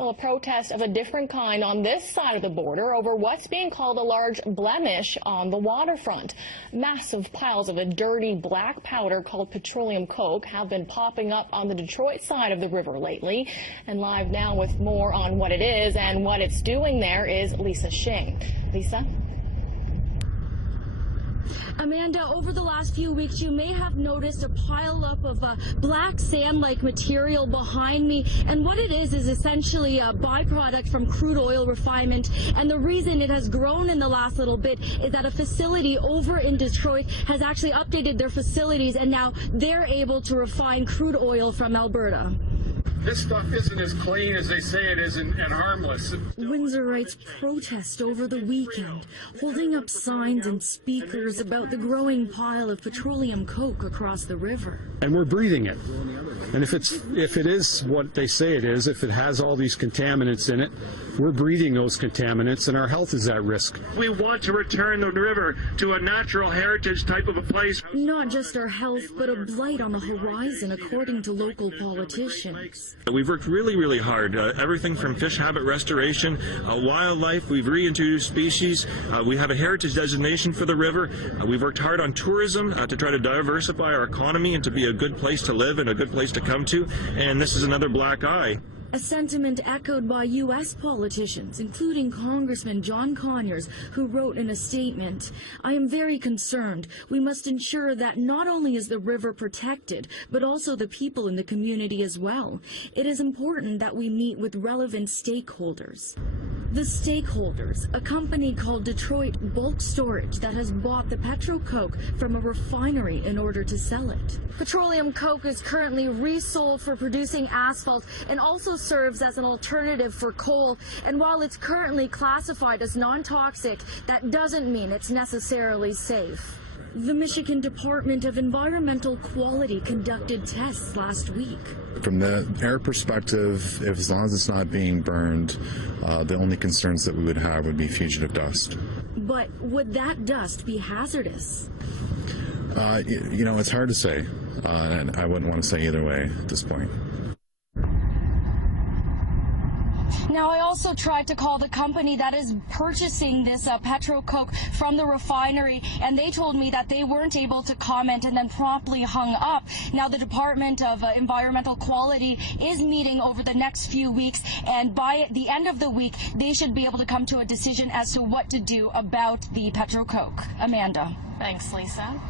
Well, a protest of a different kind on this side of the border over what's being called a large blemish on the waterfront. Massive piles of a dirty black powder called petroleum coke have been popping up on the Detroit side of the river lately. And live now with more on what it is and what it's doing there is Lisa Shing. Lisa? Amanda, over the last few weeks, you may have noticed a pile up of black sand-like material behind me. And what it is essentially a byproduct from crude oil refinement. And the reason it has grown in the last little bit is that a facility over in Detroit has actually updated their facilities, and now they're able to refine crude oil from Alberta. This stuff isn't as clean as they say it is and harmless. Windsorrites protest over the weekend, holding up signs and speakers about the growing pile of petroleum coke across the river. And we're breathing it. And if it is what they say it is, if it has all these contaminants in it, we're breathing those contaminants and our health is at risk. We want to return the river to a natural heritage type of a place. Not just our health, but a blight on the horizon, according to local politicians. We've worked really hard. Everything from fish habit restoration, wildlife, we've reintroduced species. We have a heritage designation for the river. We've worked hard on tourism to try to diversify our economy and to be a good place to live and a good place to come to. And this is another black eye. A sentiment echoed by U.S. politicians, including Congressman John Conyers, who wrote in a statement, "I am very concerned. We must ensure that not only is the river protected, but also the people in the community as well. It is important that we meet with relevant stakeholders." The stakeholders, a company called Detroit Bulk Storage that has bought the petro-coke from a refinery in order to sell it. Petroleum coke is currently resold for producing asphalt and also serves as an alternative for coal. And while it's currently classified as non-toxic, that doesn't mean it's necessarily safe. The Michigan Department of Environmental Quality conducted tests last week. From the air perspective, if as long as it's not being burned, the only concerns that we would have would be fugitive dust. But would that dust be hazardous? You know, it's hard to say, and I wouldn't want to say either way at this point. Now, I also tried to call the company that is purchasing this petro-coke from the refinery, and they told me that they weren't able to comment and then promptly hung up. Now, the Department of Environmental Quality is meeting over the next few weeks, and by the end of the week, they should be able to come to a decision as to what to do about the petro-coke. Amanda. Thanks, Lisa.